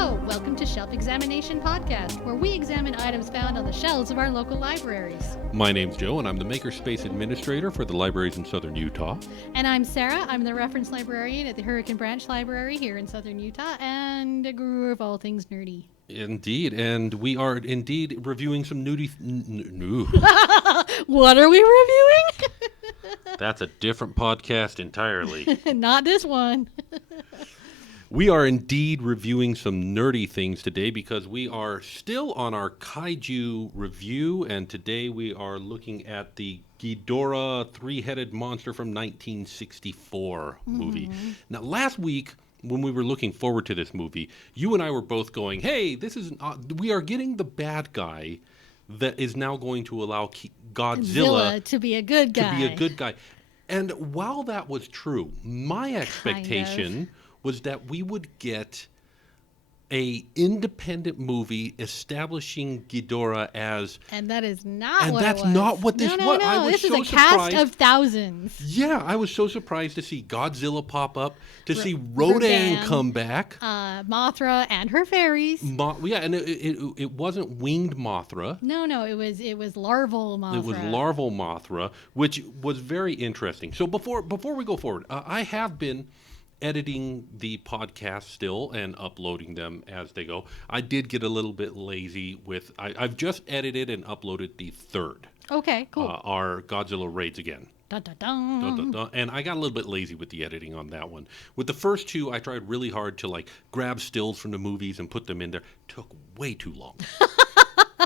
Hello, welcome to Shelf Examination Podcast, where we examine items found on the shelves of our local libraries. My name's Joe, and I'm the Makerspace Administrator for the libraries in Southern Utah. And I'm Sarah. I'm the Reference Librarian at the Hurricane Branch Library here in Southern Utah, and a guru of all things nerdy. Indeed, and we are indeed reviewing some nudie... What are we reviewing? That's a different podcast entirely. Not this one. We are indeed reviewing some nerdy things today because we are still on our Kaiju review, and today we are looking at the Ghidorah three-headed monster from 1964 movie. Now, last week, when we were looking forward to this movie, you and I were both going, hey, this is we are getting the bad guy that is now going to allow Godzilla to be a good guy. And while that was true, my expectation was that we would get a independent movie establishing Ghidorah as... And that is not and what that's it was. not what this was. I was this so is a surprised. cast of thousands. Yeah, I was so surprised to see Godzilla pop up, to see Rodan come back. Mothra and her fairies. And it wasn't winged Mothra. No, it was larval Mothra. It was larval Mothra, which was very interesting. So before we go forward, I have been editing the podcast still and uploading them as they go. I did get a little bit lazy with... I've just edited and uploaded the third. Okay, cool. Our Godzilla Raids Again. Dun, dun, dun. Dun, dun, dun. And I got a little bit lazy with the editing on that one. With the first two, I tried really hard to grab stills from the movies and put them in there. Took way too long.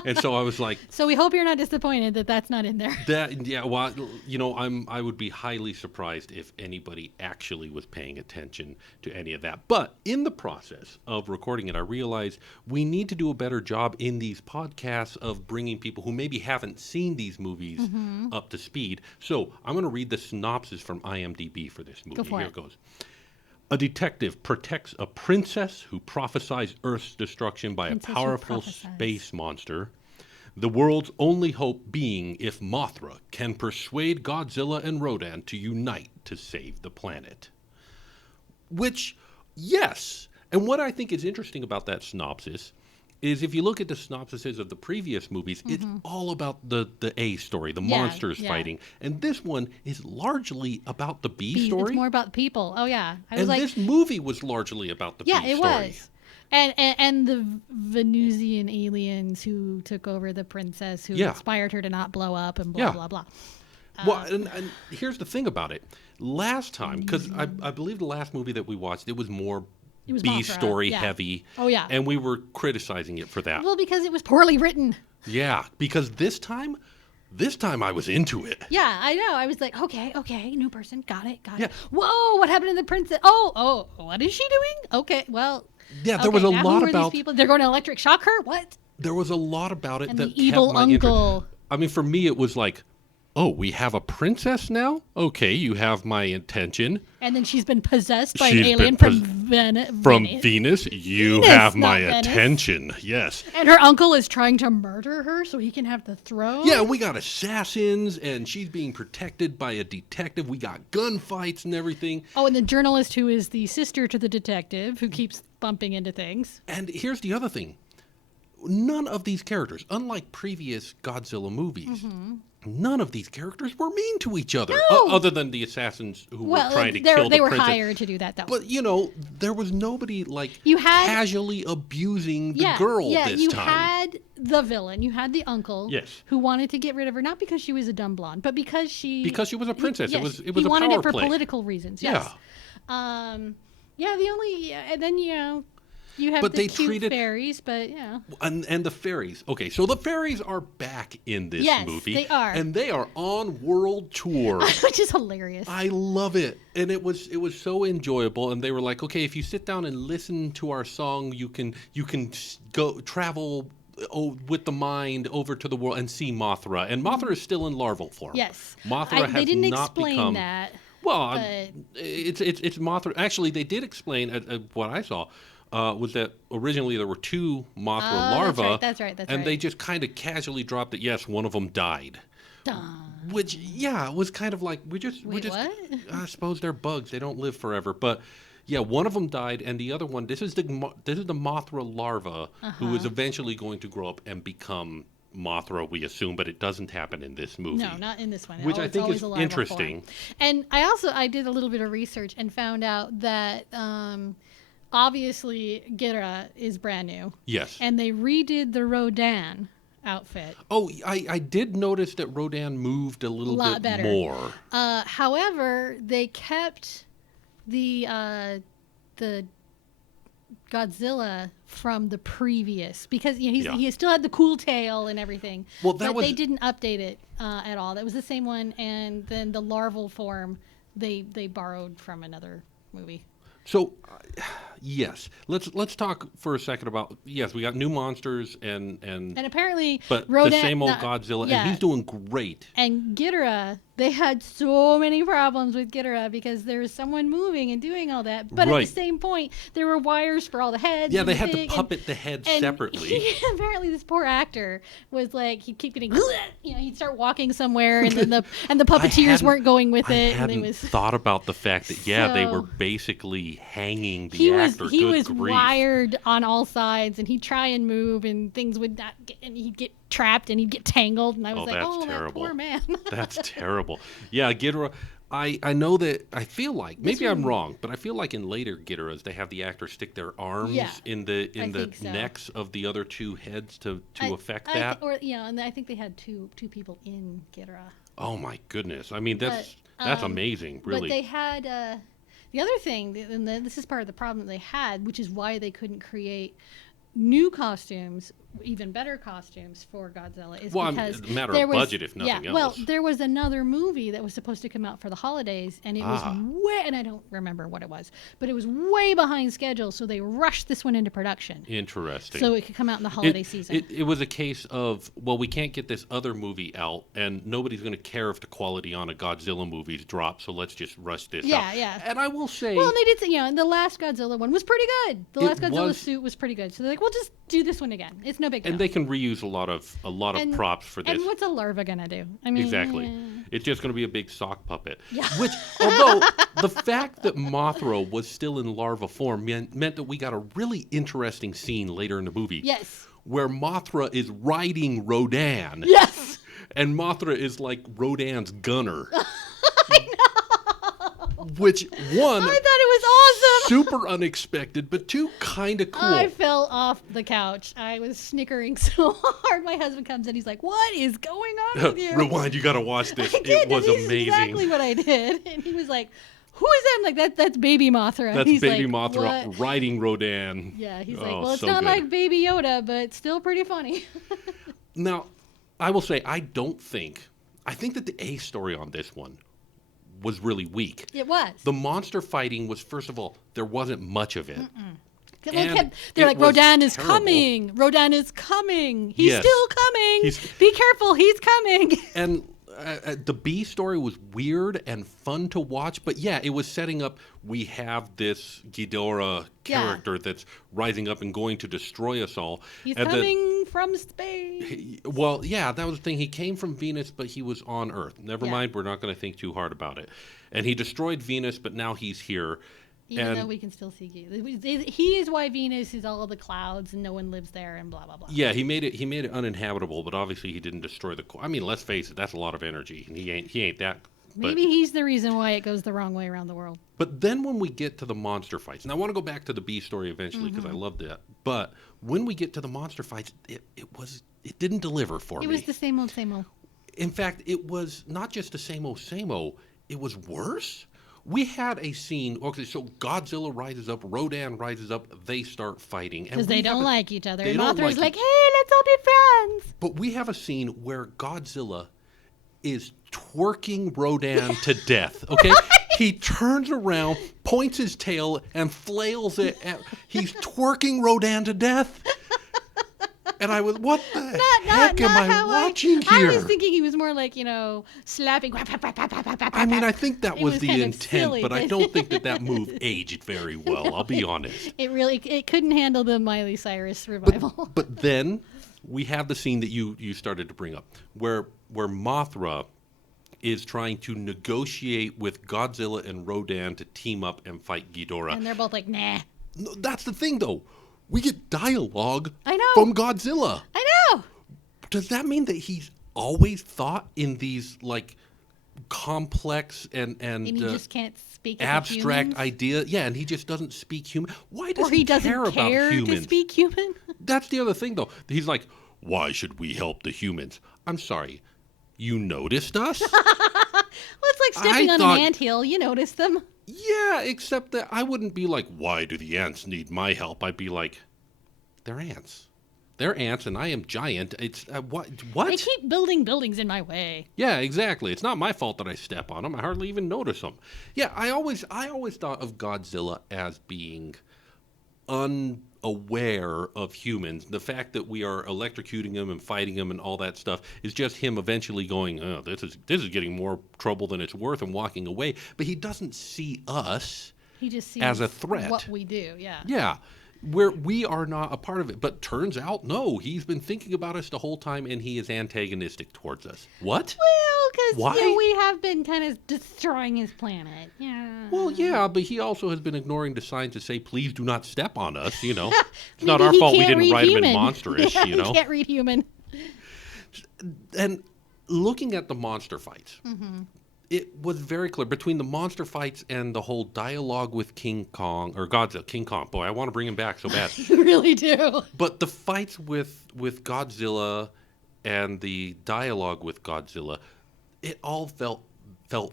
And so I was like... So we hope you're not disappointed that that's not in there. I would be highly surprised if anybody actually was paying attention to any of that. But in the process of recording it, I realized we need to do a better job in these podcasts of bringing people who maybe haven't seen these movies up to speed. So I'm going to read the synopsis from IMDb for this movie. Here it goes. A detective protects a princess who prophesies Earth's destruction by a powerful space monster, the world's only hope being if Mothra can persuade Godzilla and Rodan to unite to save the planet. Which, yes. And what I think is interesting about that synopsis is if you look at the synopsises of the previous movies, it's all about the A story, the monsters fighting. And this one is largely about the B story. It's more about people. Oh, yeah. This movie was largely about the B story. Yeah, it was. And the Venusian aliens who took over the princess, who inspired her to not blow up and blah, blah, blah. And here's the thing about it. Last time, because I believe the last movie that we watched, it was more B story heavy. Oh, yeah. And we were criticizing it for that. Well, because it was poorly written. Yeah, because this time I was into it. Yeah, I know. I was like, okay, new person. Got it. Whoa, what happened to the princess? Oh, what is she doing? Okay, well. Yeah, there was a lot about... These people? They're going to electric shock her? What? There was a lot about it and that the evil kept my uncle. interest. I mean, for me, it was like, oh, we have a princess now? Okay, you have my attention. And then she's been possessed by an alien from Venus. You have my attention. Yes. And her uncle is trying to murder her so he can have the throne. Yeah, we got assassins, and she's being protected by a detective. We got gunfights and everything. Oh, and the journalist who is the sister to the detective who keeps bumping into things. And here's the other thing. None of these characters, unlike previous Godzilla movies, none of these characters were mean to each other, other than the assassins who were trying to kill the princess. They were hired to do that, though. But, there was nobody, casually abusing the girl this time. You had the villain. You had the uncle who wanted to get rid of her, not because she was a dumb blonde, but because she... Because she was a princess. It was a power play. He wanted it for political reasons, yes. Yeah. And then, you have the cute fairies, but yeah. And the fairies. Okay, so the fairies are back in this movie. Yes, they are. And they are on world tour. Which is hilarious. I love it. And it was so enjoyable. And they were like, okay, if you sit down and listen to our song, you can go travel with the mind over to the world and see Mothra. And Mothra is still in larval form. Yes. Mothra they didn't not explain become... that. Well, it's Mothra. Actually, they did explain what I saw. Was that originally there were two Mothra larvae. That's right. And they just kind of casually dropped that, yes, one of them died. Which, it was kind of like, we just what? I suppose they're bugs. They don't live forever. But Yeah, one of them died, and the other one, this is the Mothra larva who is eventually going to grow up and become Mothra, we assume, but it doesn't happen in this movie. No, not in this one. Which I think is interesting. And I did a little bit of research and found out that obviously Ghidorah is brand new. Yes. And they redid the Rodan outfit. Oh, I did notice that Rodan moved a little bit better. More. However, they kept the Godzilla from the previous, because he still had the cool tail and everything. Well, they didn't update it at all. That was the same one, and then the larval form they borrowed from another movie. So, yes, let's talk for a second about we got new monsters and apparently, but Rodan, the same old Godzilla, and he's doing great. And Ghidorah, they had so many problems with Ghidorah because there was someone moving and doing all that, but at the same point, there were wires for all the heads. Yeah, they had to puppet the heads separately. Apparently, this poor actor was like, he'd keep getting, he'd start walking somewhere, and then the puppeteers weren't going with it. I hadn't thought about the fact that they were basically hanging the actor. He was wired on all sides, and he'd try and move, and things would not get, and he'd get trapped, and he'd get tangled, and I was terrible. That poor man. That's terrible. Yeah, Ghidorah. I know that, I feel like, maybe I'm wrong, but I feel like in later Ghidorahs, they have the actor stick their arms in the necks of the other two heads to affect that. And I think they had two people in Ghidorah. Oh my goodness. I mean, that's amazing, really. But they had, the other thing, and this is part of the problem that they had, which is why they couldn't create new costumes, even better costumes for Godzilla, is because a matter of budget, if nothing else. Well, there was another movie that was supposed to come out for the holidays, and it was and I don't remember what it was, but it was way behind schedule, so they rushed this one into production. Interesting. So it could come out in the holiday season. It was a case of, we can't get this other movie out, and nobody's going to care if the quality on a Godzilla movie's dropped, so let's just rush this out. Yeah. And I will say... Well, they did, and the last Godzilla one was pretty good. The last Godzilla suit was pretty good. So they're like, we'll just do this one again. It's no big deal. And they can reuse a lot of props for this. And what's a larva gonna do? I mean, exactly. It's just gonna be a big sock puppet. Yeah. Which, although the fact that Mothra was still in larva form meant that we got a really interesting scene later in the movie. Yes. Where Mothra is riding Rodan. Yes. And Mothra is like Rodan's gunner. I know. Which, one, I thought it was awesome. Super unexpected, but two, kind of cool. I fell off the couch. I was snickering so hard. My husband comes in. He's like, "What is going on with you?" Rewind. You got to watch this. It was amazing. Exactly what I did. And he was like, "Who is that?" I'm like, "That's Baby Mothra." That's Baby Mothra riding Rodan. Yeah. He's like, "Well, it's not like Baby Yoda, but it's still pretty funny." Now, I will say, I think that the A story on this one was really weak. It was. The monster fighting was, first of all, there wasn't much of it. They're like, Rodan is coming. Rodan is coming. He's still coming. Be careful. He's coming. And the B story was weird and fun to watch. But yeah, it was setting up, we have this Ghidorah character that's rising up and going to destroy us all. He's coming from space. Well, yeah, that was the thing. He came from Venus, but he was on Earth. Never mind. We're not going to think too hard about it. And he destroyed Venus, but now he's here. Even though we can still see he is why Venus is all the clouds and no one lives there and blah blah blah. Yeah, he made it uninhabitable, but obviously he didn't destroy the core. I mean, let's face it, that's a lot of energy, and he ain't that. Maybe he's the reason why it goes the wrong way around the world. But then when we get to the monster fights, and I want to go back to the B story eventually because I loved that. But when we get to the monster fights, it didn't deliver for me. It was the same old, same old. In fact, it was not just the same old, it was worse. We had a scene, so Godzilla rises up, Rodan rises up, they start fighting. Because they don't like each other. And Mothra's like, hey, let's all be friends. But we have a scene where Godzilla is twerking Rodan to death, okay? He turns around, points his tail, and flails it. He's twerking Rodan to death. And I was, what the heck am I watching here? I was thinking he was more like, slapping. I mean, I think that was the intent, silly, but I don't think that move aged very well. No, I'll be honest. It couldn't handle the Miley Cyrus revival. But then we have the scene that you started to bring up, where Mothra is trying to negotiate with Godzilla and Rodan to team up and fight Ghidorah. And they're both like, nah. No, that's the thing, though. We get dialogue I know. from Godzilla. I know. Does that mean that he's always thought in these, like, complex and he just can't speak abstract ideas? Yeah, and he just doesn't speak human. Why does he doesn't care about humans? to speak human? That's the other thing, though. He's like, why should we help the humans? I'm sorry. You noticed us? Well, it's like stepping on an anthill. You notice them. Yeah, except that I wouldn't be like, why do the ants need my help? I'd be like, they're ants. They're ants, and I am giant. It's what? They keep building buildings in my way. Yeah, exactly. It's not my fault that I step on them. I hardly even notice them. Yeah, I always thought of Godzilla as being unaware of humans. The fact that we are electrocuting him and fighting him and all that stuff is just him eventually going, oh, this is getting more trouble than it's worth, and walking away. But he doesn't see us. He just sees as a threat. What we do, yeah. Yeah. Where we are not a part of it. But turns out, no, he's been thinking about us the whole time, and he is antagonistic towards us. What? Well, because we have been kind of destroying his planet. Yeah. Well, yeah, but he also has been ignoring the signs that say, please do not step on us, you know. It's not our fault we didn't write him in monsterish, yeah, you know. He can't read human. And looking at the monster fights, it was very clear between the monster fights and the whole dialogue with King Kong, or Godzilla, King Kong. Boy, I want to bring him back so bad. You really do. But the fights with Godzilla and the dialogue with Godzilla, it all felt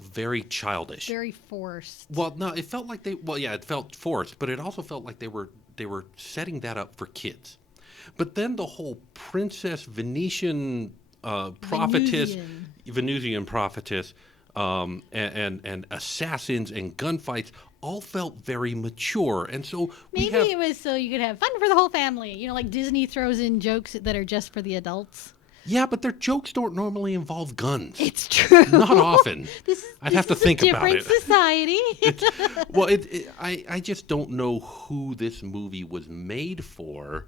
very childish. Very forced. Well, no, it felt like it felt forced, but it also felt like they were setting that up for kids. But then the whole princess Venetian prophetess, Venusian prophetess, and assassins and gunfights all felt very mature, and so maybe it was so you could have fun for the whole family. You know, like Disney throws in jokes that are just for the adults. Yeah, but their jokes don't normally involve guns. It's true. Not often. I'd have to think about it. Different society. I just don't know who this movie was made for.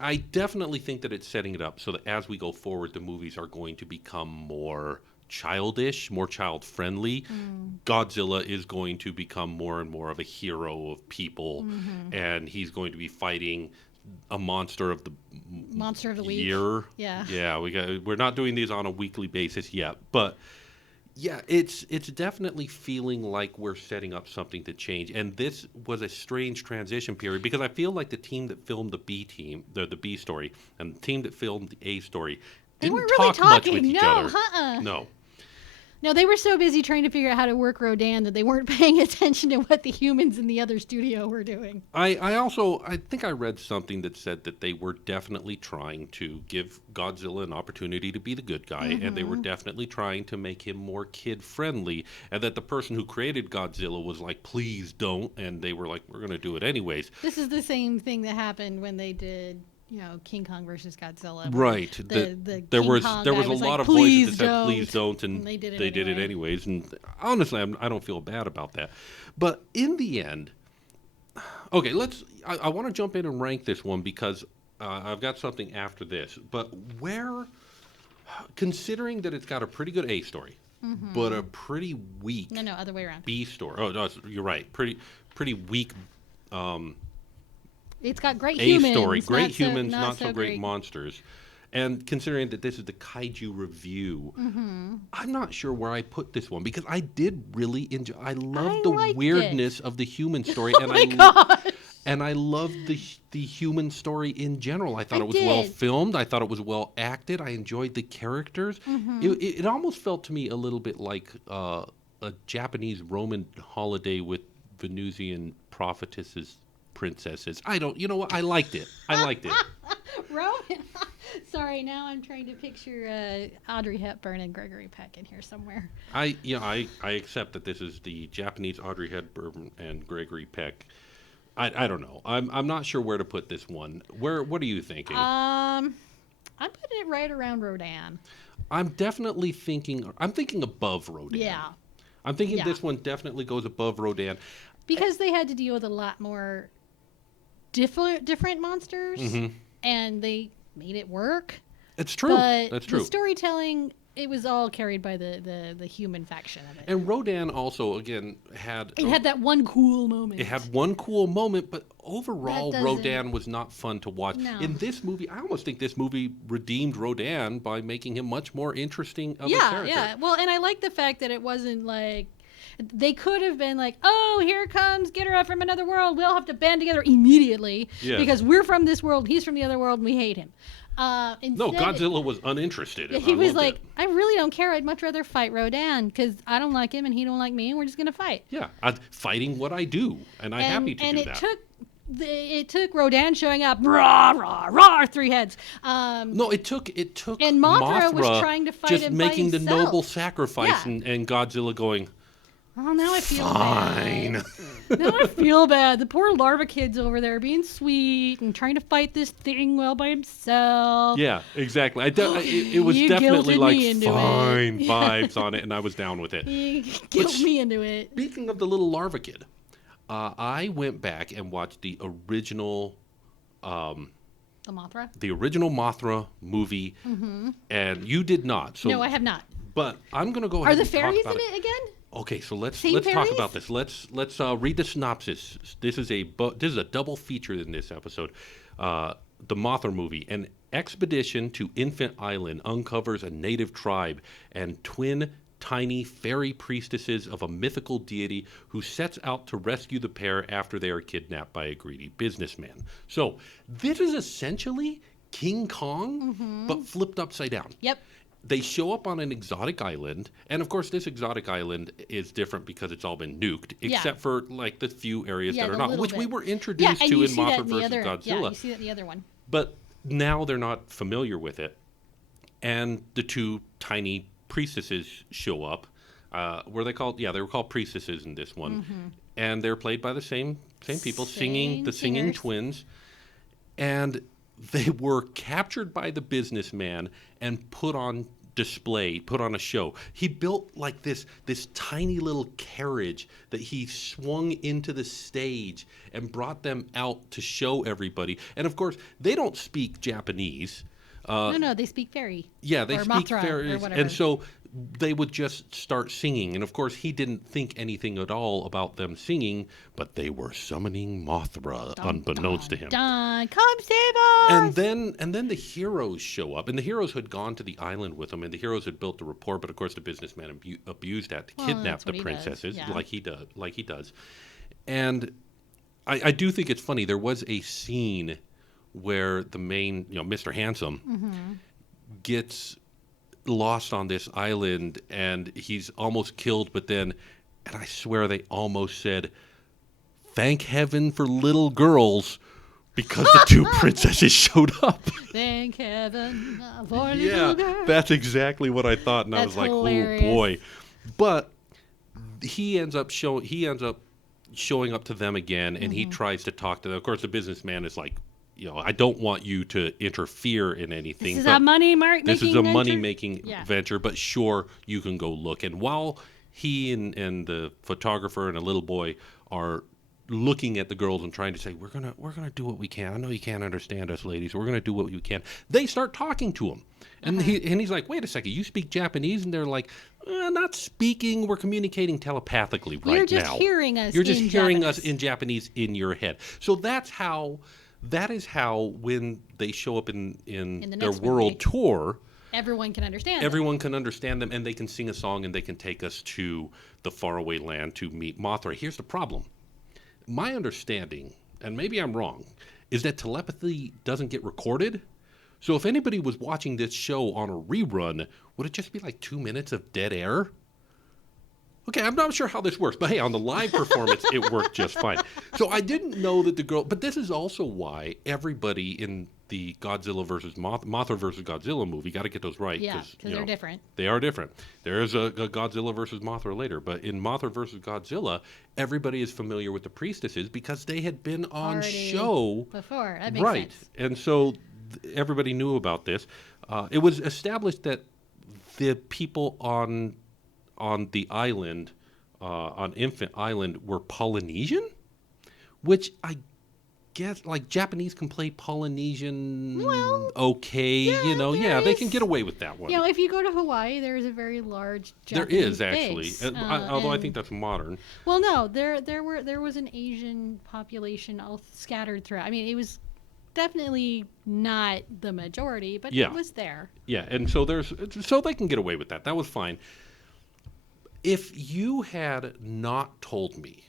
I definitely think that it's setting it up so that as we go forward, the movies are going to become more childish, more child-friendly. Godzilla is going to become more and more of a hero of people, and he's going to be fighting a monster of the year. Week. Yeah, we're not doing these on a weekly basis yet, but yeah, it's definitely feeling like we're setting up something to change. And this was a strange transition period because I feel like the team that filmed the B story, and the team that filmed the A story didn't weren't really talk much with each talking. other. No, they were so busy trying to figure out how to work Rodan that they weren't paying attention to what the humans in the other studio were doing. I think I read something that said that they were definitely trying to give Godzilla an opportunity to be the good guy, and they were definitely trying to make him more kid-friendly, and that the person who created Godzilla was like, please don't, and they were like, we're going to do it anyways. This is the same thing that happened when they did King Kong versus Godzilla. Right. There was a lot of voices that said, please don't, and they did it anyways. And honestly, I don't feel bad about that. But in the end, okay, I want to jump in and rank this one because I've got something after this. But considering that it's got a pretty good A story, but a pretty weak other way around. B story. Oh, no, you're right. Pretty weak it's got great humans. A story, great humans, not so great monsters. And considering that this is the Kaiju review, I'm not sure where I put this one because I did really enjoy. I love the weirdness of the human story, and I love the human story in general. I thought it was well filmed. I thought it was well acted. I enjoyed the characters. It almost felt to me a little bit like a Japanese Roman holiday with Venusian prophetesses. Princesses. You know what? I liked it. Roman. Sorry, now I'm trying to picture Audrey Hepburn and Gregory Peck in here somewhere. I accept that this is the Japanese Audrey Hepburn and Gregory Peck. I don't know. I'm not sure where to put this one. What are you thinking? I'm putting it right around Rodan. I'm thinking above Rodan. Yeah. I'm thinking this one definitely goes above Rodan. Because they had to deal with a lot more different monsters, and they made it work. It's true. But that's true. The storytelling it was all carried by the human faction of it. And Rodan also, again, had... It had that one cool moment. It had one cool moment, but overall, Rodan was not fun to watch. No. In this movie, I almost think this movie redeemed Rodan by making him much more interesting of a character. Yeah. Well, and I like the fact that it wasn't like... They could have been like, oh, here comes Ghidorah from another world. We all have to band together immediately because we're from this world, he's from the other world, and we hate him. No, Godzilla was uninterested. Yeah, he was like, I really don't care. I'd much rather fight Rodan because I don't like him and he don't like me, and we're just going to fight. Yeah, fighting what I do, and I'm happy to do that. It took Rodan showing up, rah, rah, rah, 3 heads. No, it took and Mothra was trying to fight just him making by the himself. noble sacrifice, and Godzilla going, oh, now I feel fine. bad. Now I feel bad. The poor larva kid's over there being sweet and trying to fight this thing well by himself. Yeah, exactly. It was definitely like fine vibes on it, and I was down with it. You guilt me into it. Speaking of the little larva kid, I went back and watched the original... the Mothra? The original Mothra movie, and you did not. So, no, I have not. But I'm going to go ahead and talk about it. Are the fairies in it again? Okay, so let's talk about this. Let's read the synopsis. This is a double feature in this episode. The Mothra movie. An expedition to Infant Island uncovers a native tribe and twin tiny fairy priestesses of a mythical deity who sets out to rescue the pair after they are kidnapped by a greedy businessman. So this is essentially King Kong, but flipped upside down. Yep. They show up on an exotic island, and of course this exotic island is different because it's all been nuked, except for like the few areas that are not, which we were introduced to in Mothra vs. Godzilla. Yeah, you see that in the other one. But now they're not familiar with it, and the 2 tiny priestesses show up. Were they called? Yeah, they were called priestesses in this one, and they're played by the same people, singing twins, and they were captured by the businessman and put on display, put on a show. He built like this tiny little carriage that he swung into the stage and brought them out to show everybody. And of course, they don't speak Japanese. No, they speak fairy. Yeah, they speak fairy, and so they would just start singing. And of course, he didn't think anything at all about them singing, but they were summoning Mothra, unbeknownst to him. Come save us! And then the heroes show up, and the heroes had gone to the island with them, and the heroes had built a rapport. But of course, the businessman abused that to kidnap the princesses, like he does. And I do think it's funny. There was a scene where the main, Mr. Handsome, gets lost on this island, and he's almost killed, but then, and I swear they almost said, thank heaven for little girls, because the 2 princesses showed up. Thank heaven for little girls. Yeah, that's exactly what I thought, and I was like, hilarious. Oh boy. But he ends up showing up to them again, and he tries to talk to them. Of course, the businessman is like, I don't want you to interfere in anything. This is a money-making venture, but sure, you can go look. And while he and the photographer and a little boy are looking at the girls and trying to say, we're gonna do what we can. I know you can't understand us, ladies. We're gonna do what we can. They start talking to him, and he's like, wait a second, you speak Japanese? And they're like, not speaking. We're communicating telepathically right now. You're just hearing us. You're just hearing us in Japanese in your head. So that is how when they show up in their world tour, everyone can understand them, and they can sing a song, and they can take us to the faraway land to meet Mothra. Here's the problem. My understanding, and maybe I'm wrong, is that telepathy doesn't get recorded. So if anybody was watching this show on a rerun, would it just be like 2 minutes of dead air? Okay, I'm not sure how this works, but hey, on the live performance, it worked just fine. So I didn't know that the girl, but this is also why everybody in the Godzilla versus Mothra versus Godzilla movie, got to get those right. Yeah, because they're different. They are different. There is a Godzilla versus Mothra later, but in Mothra versus Godzilla, everybody is familiar with the priestesses because they had been on show before. That makes sense. And so everybody knew about this. It was established that the people on the island, on Infant Island, were Polynesian, which guess like Japanese can play Polynesian Yeah, yeah, they can get away with that one. If you go to Hawaii, there is a very large Japanese there is actually, base, although I think that's modern. Well, no, there was an Asian population all scattered throughout. I mean, it was definitely not the majority, but it was there. Yeah, and so they can get away with that. That was fine. If you had not told me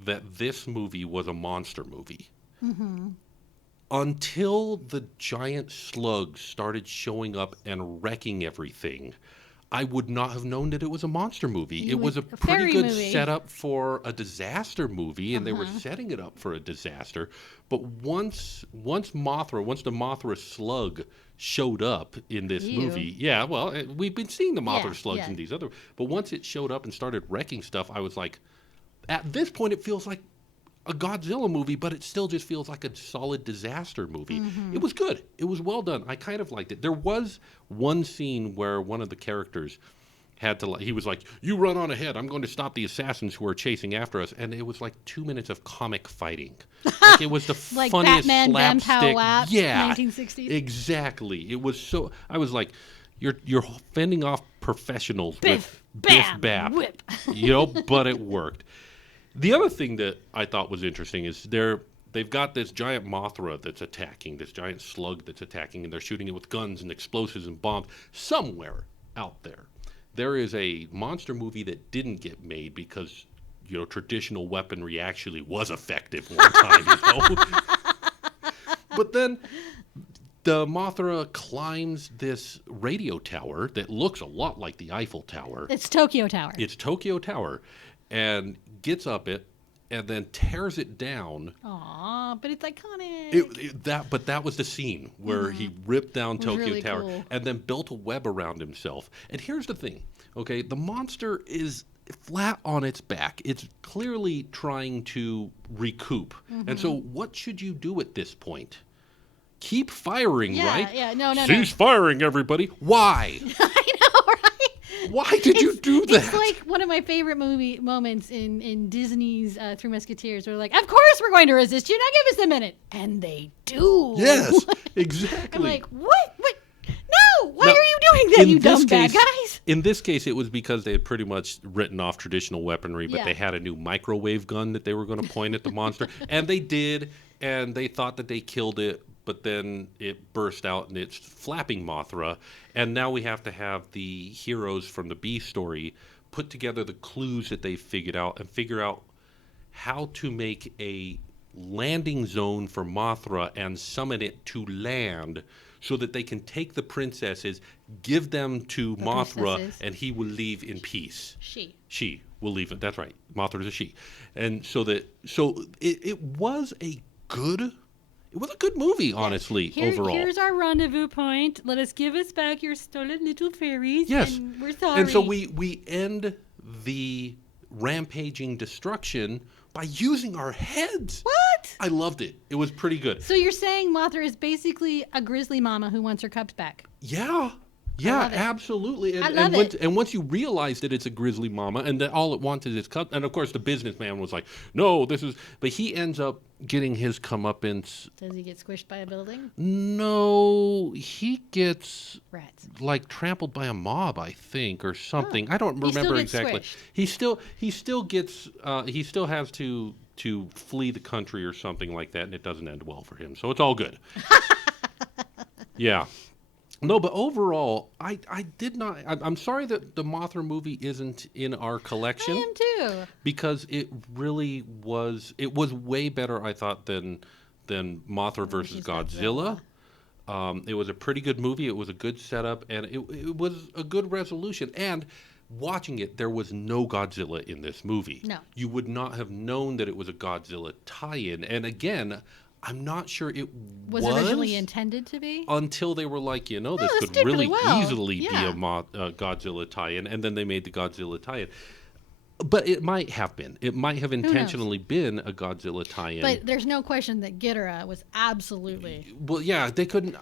that this movie was a monster movie, until the giant slugs started showing up and wrecking everything, I would not have known that it was a monster movie. It was a pretty good setup for a disaster movie, and they were setting it up for a disaster. But once the Mothra slug showed up in this movie, we've been seeing the Mothra slugs in these other, but once it showed up and started wrecking stuff, I was like, at this point, it feels like a Godzilla movie, but it still just feels like a solid disaster movie. It was good. It was well done. I kind of liked it. There was one scene where one of the characters he was like, "You run on ahead. I'm going to stop the assassins who are chasing after us." And it was like 2 minutes of comic fighting. Like it was the like funniest Batman, slapstick. Vampire, Yeah, 1960s. Exactly. It was so. I was like, "You're fending off professionals Biff, with bam, Biff Bap," whip. But it worked. The other thing that I thought was interesting is they've got this giant Mothra that's attacking, this giant slug that's attacking, and they're shooting it with guns and explosives and bombs. Somewhere out there is a monster movie that didn't get made because, traditional weaponry actually was effective one time, But then the Mothra climbs this radio tower that looks a lot like the Eiffel Tower. It's Tokyo Tower. It's Tokyo Tower. And gets up it and then tears it down. Aw, but it's iconic. But that was the scene where he ripped down Tokyo really Tower cool. and then built a web around himself. And here's the thing, okay? The monster is flat on its back. It's clearly trying to recoup. And so what should you do at this point? Keep firing, right? Yeah, no. Cease firing, everybody. Why? I know, right? Why did you do that? It's like one of my favorite movie moments in Disney's Three Musketeers. Where they're like, "Of course we're going to resist you. Now give us a minute," and they do. Yes, exactly. I'm like, what? No! Why are you doing that, you dumb bad guys? In this case, it was because they had pretty much written off traditional weaponry, but Yeah. they had a new microwave gun that they were going to point at the monster, and they did, and they thought that they killed it. But then it burst out and it's flapping Mothra. And now we have to have the heroes from the B story put together the clues that they figured out and figure out how to make a landing zone for Mothra and summon it to land so that they can take the princesses, give them to Mothra, princesses. and he will leave in peace. She will leave it. That's right. Mothra is a she. And so it was a good... It was a good movie, honestly, overall. Here's our rendezvous point. Let us give us back your stolen little fairies. Yes. And we're sorry. And so we end the rampaging destruction by using our heads. What? I loved it. It was pretty good. So you're saying Mothra is basically a grizzly mama who wants her cubs back? Yeah, love it. absolutely. I love it. And once you realize that it's a grizzly mama and that all it wants is its cub, and of course the businessman was like, "No, but he ends up getting his comeuppance. Does he get squished by a building? No, he gets Rats. like trampled by a mob, I think, or something. I don't He still remember gets exactly. squished. He still has to flee the country or something like that, and it doesn't end well for him. So it's all good. Yeah. No, but overall, I did not. I'm sorry that the Mothra movie isn't in our collection. I am too. Because it really was. It was way better, I thought, than Mothra versus Godzilla. It was a pretty good movie. It was a good setup, and it was a good resolution. And watching it, there was no Godzilla in this movie. No. You would not have known that it was a Godzilla tie-in. And again, I'm not sure it was originally intended to be until they were like, this could did really well. easily be a Godzilla tie-in, and then they made the Godzilla tie-in. But it might have been. It might have intentionally been a Godzilla tie-in. But there's no question that Ghidorah was absolutely. Well, yeah, they couldn't.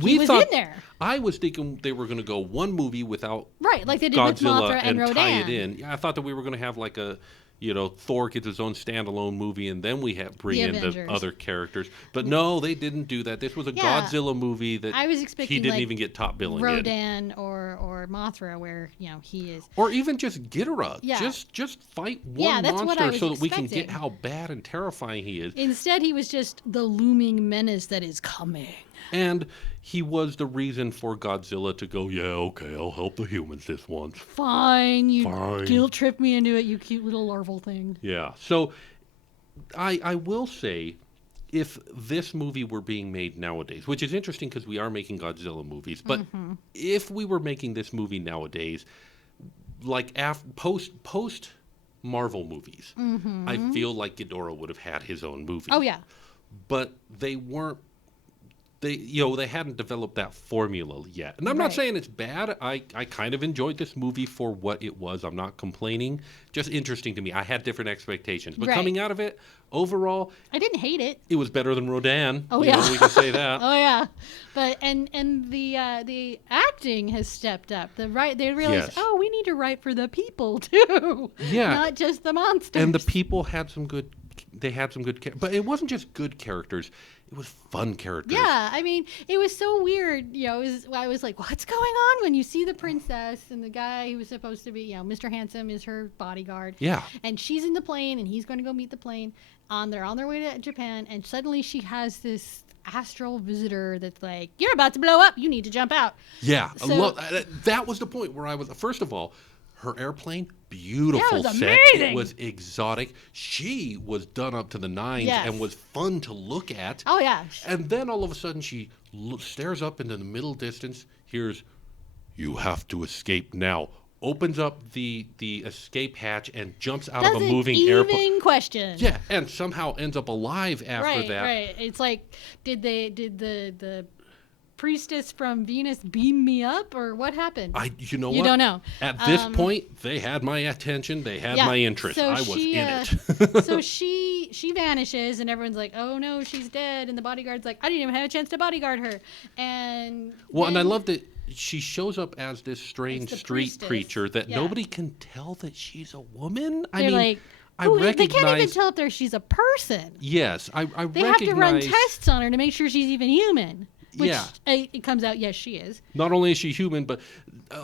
He was in there. I was thinking they were going to go one movie without Right, like they did Godzilla with Mothra and tie Rodan. it in. Yeah, I thought that we were going to have like a Thor gets his own standalone movie, and then we bring in the other characters. But no, they didn't do that. This was a Godzilla movie that I was expecting he didn't even get top billing Rodan or Mothra, where he is, or even just Ghidorah. Yeah. Just fight one monster so that we can get how bad and terrifying he is. Instead, he was just the looming menace that is coming. And he was the reason for Godzilla to go, yeah, okay, I'll help the humans this once. Fine, guilt trip me into it, you cute little larval thing. Yeah, so I will say, if this movie were being made nowadays, which is interesting because we are making Godzilla movies, but if we were making this movie nowadays, like post Marvel movies, I feel like Ghidorah would have had his own movie. Oh, yeah. But they weren't. They hadn't developed that formula yet. And I'm not saying it's bad. I kind of enjoyed this movie for what it was. I'm not complaining. Just interesting to me. I had different expectations. But coming out of it, overall, I didn't hate it. It was better than Rodan. Oh, yeah. We can say that. Oh, yeah. But and the acting has stepped up. They realized, we need to write for the people too. Yeah. Not just the monsters. And the people had some good but it wasn't just good characters. It was fun characters. Yeah, I mean, it was so weird. I was like, what's going on when you see the princess and the guy who was supposed to be, Mr. Handsome is her bodyguard. Yeah. And she's in the plane, and he's going to go meet the plane. They're on their way to Japan, and suddenly she has this astral visitor that's like, you're about to blow up. You need to jump out. Yeah. That was the point where I was, first of all, her airplane, beautiful set. It was exotic. She was done up to the nines and was fun to look at. Oh, yeah. And then all of a sudden she stares up into the middle distance, hears, you have to escape now. Opens up the escape hatch and jumps out of a moving airplane. Doesn't even question. Yeah, and somehow ends up alive after that. Right. It's like, did the priestess from Venus beam me up, or what happened? You know what? You don't know. At this point, they had my attention. They had my interest. So I was in it. So she vanishes, and everyone's like, "Oh no, she's dead." And the bodyguard's like, "I didn't even have a chance to bodyguard her." And I love that she shows up as this strange street creature that nobody can tell that she's a woman. They can't even tell if she's a person. Yes, I recognize. They have to run tests on her to make sure she's even human. Which it comes out, yes, she is. Not only is she human, but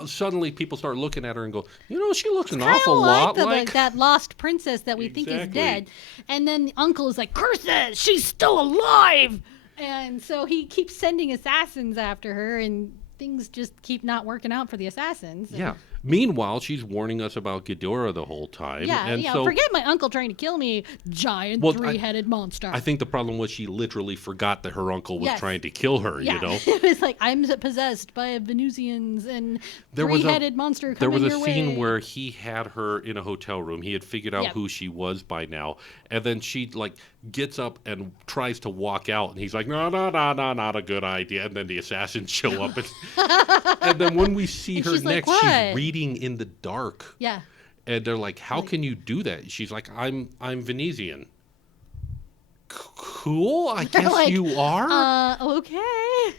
suddenly people start looking at her and go, she looks an awful lot like that lost princess that we think is dead. And then the uncle is like, curses, she's still alive. And so he keeps sending assassins after her, and things just keep not working out for the assassins. Yeah. Meanwhile, she's warning us about Ghidorah the whole time. So forget my uncle trying to kill me, giant three-headed monster. I think the problem was she literally forgot that her uncle was trying to kill her, It was like, I'm possessed by Venusians and three-headed monster coming your way. There was a scene where he had her in a hotel room. He had figured out who she was by now. And then she, gets up and tries to walk out. And he's like, no, not a good idea. And then the assassins show up. And then when we see her next, she's reading in the dark. Yeah. And they're like, how can you do that? She's like, I'm Venetian. Cool, I guess you are. Okay.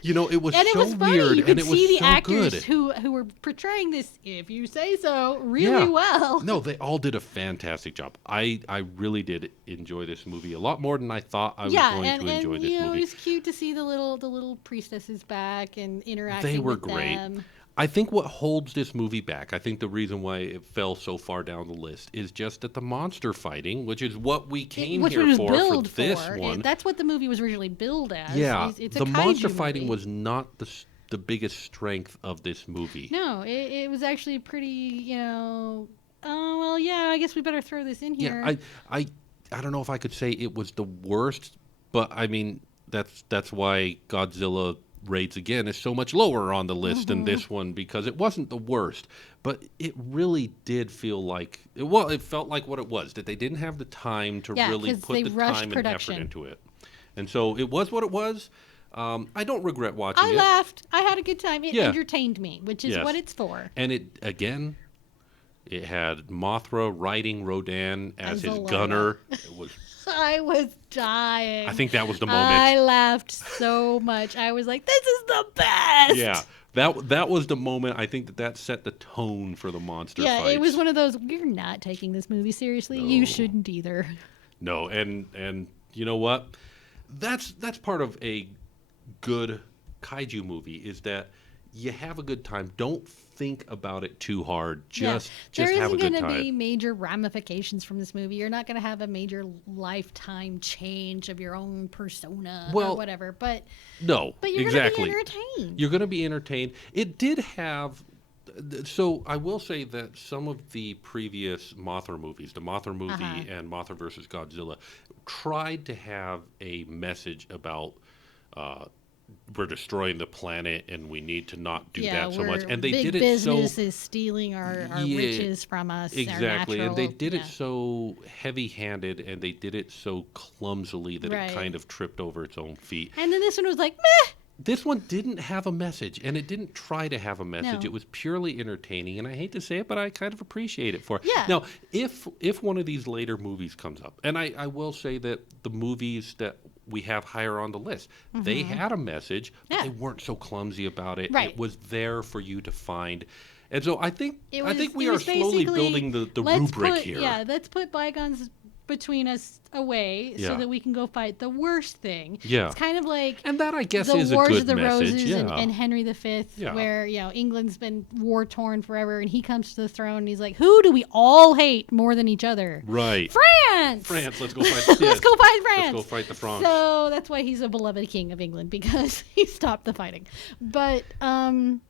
It was and so it was funny. weird, you could and it was see the so actors good. who were portraying this, if you say so, really well. No, they all did a fantastic job. I really did enjoy this movie a lot more than I thought I was going to enjoy this movie. It was cute to see the little priestesses back and interacting. They were with great. Them. I think what holds this movie back, I think the reason why it fell so far down the list is just that the monster fighting, which is what we came here for this one. That's what the movie was originally billed as. Yeah, it's a the monster movie. fighting was not the biggest strength of this movie. No, it was actually pretty, I guess we better throw this in here. Yeah, I don't know if I could say it was the worst, but I mean, that's why Godzilla Raids Again is so much lower on the list than this one, because it wasn't the worst, but it really did feel like it felt like what it was, that they didn't have the time to really put the time and effort into it, and so it was what it was. I don't regret watching it. I laughed. I had a good time. It entertained me, which is what it's for. And it had Mothra riding Rodan as his gunner. It was. I was dying. I think that was the moment. I laughed so much. I was like, this is the best. Yeah. that was the moment. I think that set the tone for the monster Yeah, fights. it was one of those, we're not taking this movie seriously. No. You shouldn't either. No, and you know what? That's part of a good kaiju movie is that you have a good time. Don't think about it too hard. Just have a good time. There isn't going to be major ramifications from this movie. You're not going to have a major lifetime change of your own persona or whatever. But no, you're exactly. going to be entertained. You're going to be entertained. It did have. So I will say that some of the previous Mothra movies, the Mothra movie and Mothra versus Godzilla, tried to have a message about we're destroying the planet and we need to not do that so much. And they did it so. Big business is stealing our riches from us. Exactly, and they did it so heavy-handed and they did it so clumsily that it kind of tripped over its own feet. And then this one was like, meh. This one didn't have a message, and it didn't try to have a message. No. It was purely entertaining, and I hate to say it, but I kind of appreciate it for it. Yeah. Now, if one of these later movies comes up, and I will say that the movies that we have higher on the list, they had a message, but they weren't so clumsy about it. Right. It was there for you to find. And so I think we are are slowly building the rubric here. Yeah, let's put bygones between us away so that we can go fight the worst thing. Yeah. It's kind of like and that I guess the is a Wars good of the message. Roses Yeah. and Henry V, Yeah. where England's been war torn forever, and he comes to the throne and he's like, "Who do we all hate more than each other?" Right. France. Let's go fight. Let's go fight France. Let's go fight the French. So that's why he's a beloved king of England, because he stopped the fighting. But and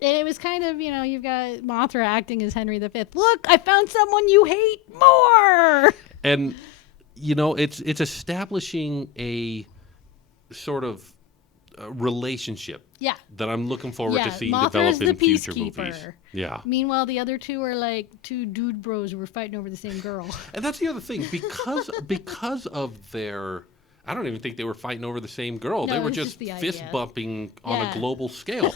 it was kind of, you've got Mothra acting as Henry V. Look, I found someone you hate more. And it's establishing a sort of relationship that I'm looking forward to seeing Mothra's develop in the future peacekeeper. movies. Yeah. Meanwhile, the other two are like two dude bros who were fighting over the same girl. And that's the other thing, because of their. I don't even think they were fighting over the same girl. No, they were it's just the fist idea. bumping on a global scale.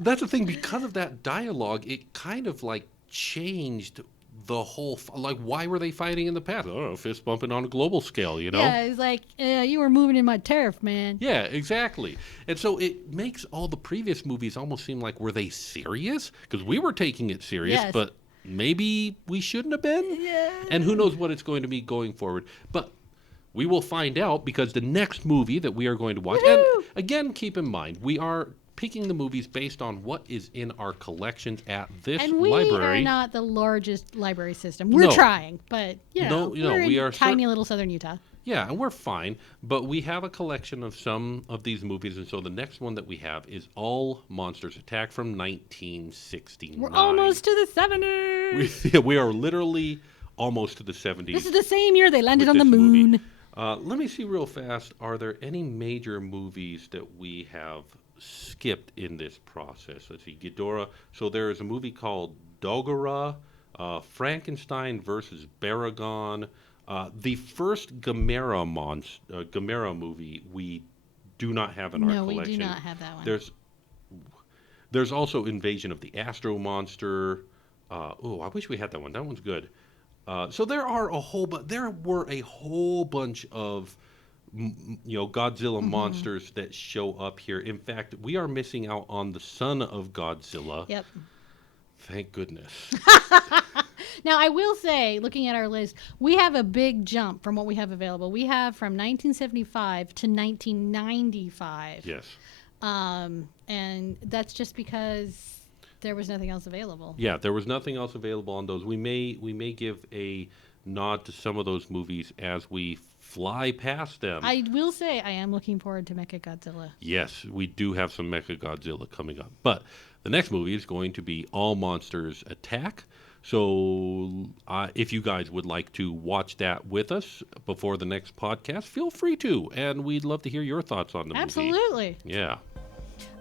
That's the thing. Because of that dialogue, it kind of like changed the whole. Like, why were they fighting in the past? Oh, fist bumping on a global scale, Yeah, it's like, you were moving in my tariff, man. Yeah, exactly. And so it makes all the previous movies almost seem like, were they serious? Because we were taking it serious, but maybe we shouldn't have been. Yeah. And who knows what it's going to be going forward. But we will find out, because the next movie that we are going to watch, and again, keep in mind, we are picking the movies based on what is in our collections at this library. And we are not the largest library system. We're trying, but we're in tiny little southern Utah. Yeah, and we're fine, but we have a collection of some of these movies, and so the next one that we have is All Monsters Attack from 1969. We're almost to the 70s. We are literally almost to the 70s. This is the same year they landed on the moon. Let me see real fast. Are there any major movies that we have skipped in this process? Let's see. Ghidorah. So there is a movie called Ghidorah, Frankenstein versus Baragon. The first Gamera movie we do not have in our collection. No, we do not have that one. There's also Invasion of the Astro Monster. I wish we had that one. That one's good. So there were a whole bunch of Godzilla monsters that show up here. In fact, we are missing out on the son of Godzilla. Yep. Thank goodness. Now, I will say, looking at our list, we have a big jump from what we have available. We have from 1975 to 1995. Yes. And that's just because there was nothing else available. Yeah, there was nothing else available on those. We may give a nod to some of those movies as we fly past them. I will say I am looking forward to Mechagodzilla. Yes, we do have some Mechagodzilla coming up. But the next movie is going to be All Monsters Attack. So if you guys would like to watch that with us before the next podcast, feel free to. And we'd love to hear your thoughts on the movie. Absolutely. Yeah.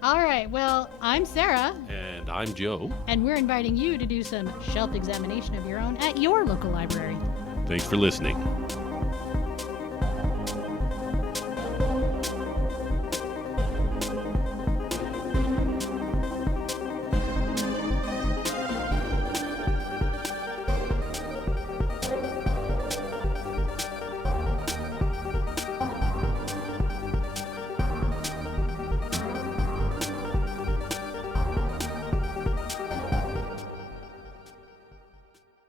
All right. Well, I'm Sarah. And I'm Joe. And we're inviting you to do some shelf examination of your own at your local library. Thanks for listening.